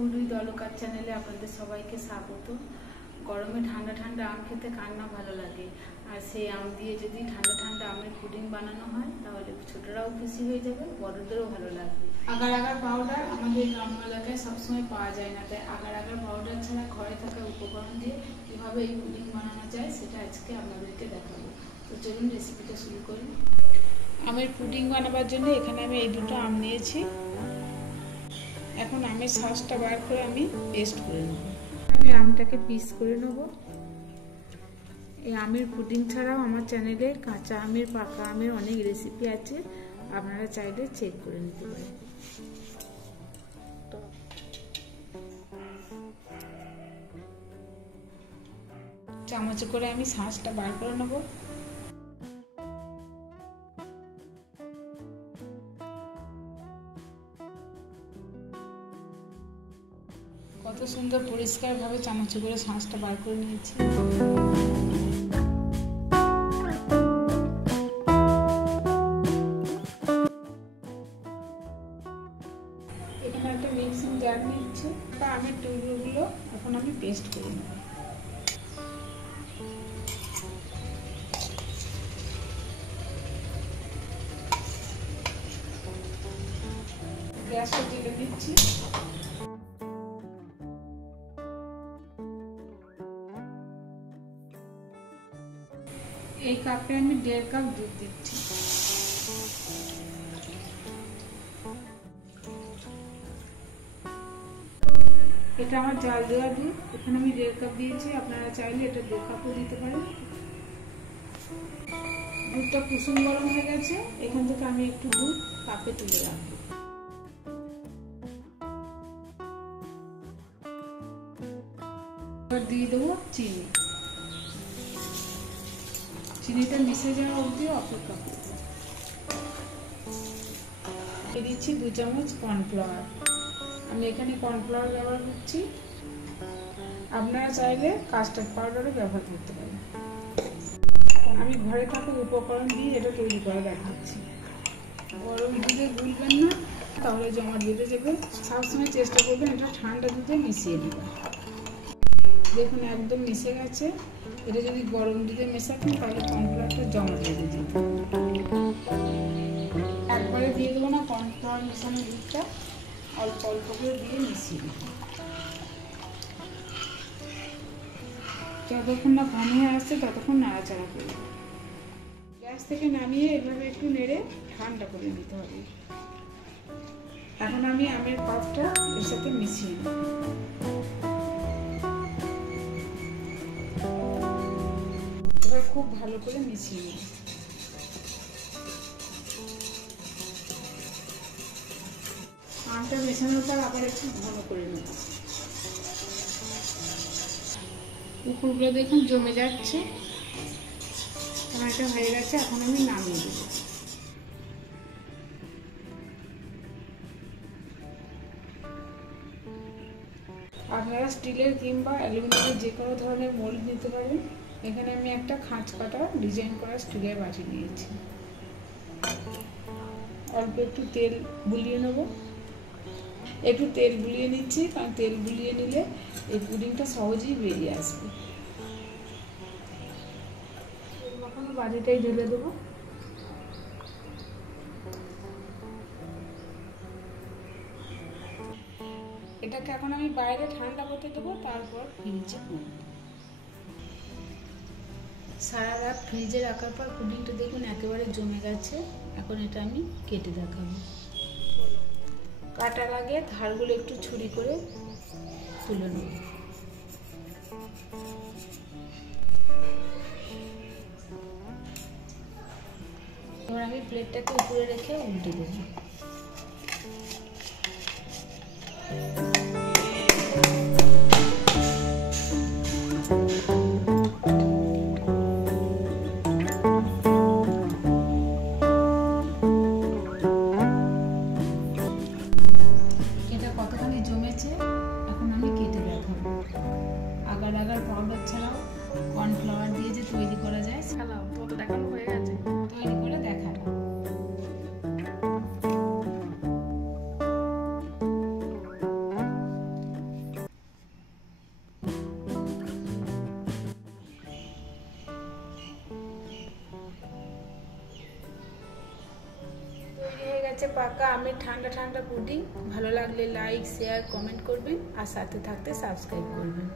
Food with Walker চ্যানেলে আপনাদের সবাইকে স্বাগত। গরমে ঠান্ডা ঠান্ডা আম খেতে কার না ভালো লাগে, আর সেই আম দিয়ে যদি ঠান্ডা ঠান্ডা আমের পুডিং বানানো হয় তাহলে ছোটরাও খুশি হয়ে যাবে, বড়দেরও ভালো লাগবে। আগার আগার পাউডার আমাদের গ্রাম্য এলাকায় সবসময় পাওয়া যায় না, তাই আগার আগার পাউডার ছাড়া ঘরে থাকা উপকরণ দিয়ে কীভাবে এই পুডিং বানানো যায় সেটা আজকে আপনাদেরকে দেখাবো। তো চলুন রেসিপিটা শুরু করি। আমের পুডিং বানাবার জন্য এখানে আমি এই দুটো আম নিয়েছি। এখন আমের শাঁসটা বার করে আমি পেস্ট করে নেব। আমি আমটাকে পিস করে নেব। এই আমের পুডিং ছাড়াও আমার চ্যানেলে কাঁচা আমের পাকা আমের অনেক রেসিপি আছে, আপনারা চাইলে চেক করে নিতে পারেন। চামচে করে আমি শাঁসটা বার করে নেব। কত সুন্দর পরিষ্কারভাবে চামচে করে শাঁসটা বার করে নিয়েছি। এখানে একটা মিক্সিং জার নিচ্ছি, আমের টুকরোগুলো এখন আমি পেস্ট করে নেব। গ্যাসটা জ্বেলে দিচ্ছি। এই কাপে আমি 1.5 কাপ দুধ দিচ্ছি। এটা আমার জাল দেওয়া দুধ, এখানে আমি 1.5 কাপ দিয়েছি, আপনারা চাইলে এটা 2 কাপও দিতে পারেন। দুধটা কুসুম গরম হয়ে গেছে, এখান থেকে আমি একটু দুধ কাপে তুলে রাখবো। এবার দিয়ে দেবো চিনি। চিনিটা মিশে যাওয়া অবধি অপেক্ষা করব। দিয়ে দিচ্ছি 2 চামচ কর্নফ্লাওয়ার। আমি এখানে কর্নফ্লাওয়ার ব্যবহার করছি, আপনারা চাইলে কাস্টার্ড পাউডারও ব্যবহার করতে পারেন। আমি ঘরে থাকা উপকরণ দিয়ে এটা তৈরি করে দেখাচ্ছি। গরম দুধে গুলবেন না, তাহলে জমাট বেঁধে যাবে। সবসময় চেষ্টা করবেন এটা ঠান্ডা দুধে মিশিয়ে নেবেন। দেখুন একদম মিশে গেছে। এটা যদি গরম দুধে মেশাতেন তাহলে কর্নফ্লাওয়ারটা জমা বেঁধে যেত। একবারে দিয়ে দেবো না কর্নফ্লাওয়ার মেশানো দুধটা, অল্প অল্প করে দিয়ে মিশিয়ে নেব। যতক্ষণ না ঘন হয়ে আসছে ততক্ষণ নাড়াচাড়া করব। গ্যাস থেকে নামিয়ে এভাবে একটু নেড়ে ঠান্ডা করে নিতে হবে। এখন আমি আমের পাপটা এর সাথে মিশিয়ে নেব। এবার খুব ভালো করে মিশিয়ে নেব। আমটা মেশানোর পর আবার একটু ঘন করে নেব। উপরগুলো দেখুন জমে যাচ্ছে। আমার এটা হয়ে গেছে, এখন আমি নামিয়ে দেব। আপনারা স্টিলের কিংবা অ্যালুমিনিয়ামের যে কোনো ধরনের মোল্ড নিতে পারেন। এখানে আমি একটা খাঁজ কাটা ডিজাইন করা স্টিলের বাটি নিয়েছি। অল্প একটু তেল বুলিয়ে নেব। একটু তেল বুলিয়ে নিচ্ছি, কারণ তেল বুলিয়ে নিলে এই পুডিংটা সহজেই বেরিয়ে আসবে। মাখানো বাটিটাই ঢেলে দেবো। এটাকে এখন আমি বাইরে ঠান্ডা করতে দেবো, তারপর ফ্রিজে নেব। সারা রাত ফ্রিজে রাখার পর পুডিংটা দেখুন একেবারে জমে গেছে। এখন এটা আমি কেটে দেখাবো। কাটার আগে ধারগুলো একটু ছুরি করে তুলে নেব। এবার আমি প্লেটটাকে উপরে রেখে উল্টে দেব। এটা কতখানি জমেছে এখন আমি কেটে দেখাবো। আগার আগার পাউডার ছাড়াও কর্নফ্লাওয়ার দিয়ে যে তৈরি করা যায়, সালাও কত দেখানো হয়ে গেছে, তৈরি করে দেখালাম। গেছে পাকা আমের ঠান্ডা ঠান্ডা পুডিং। ভালো লাগলে লাইক, শেয়ার, কমেন্ট করবেন আর সাথে থাকতে সাবস্ক্রাইব করবেন।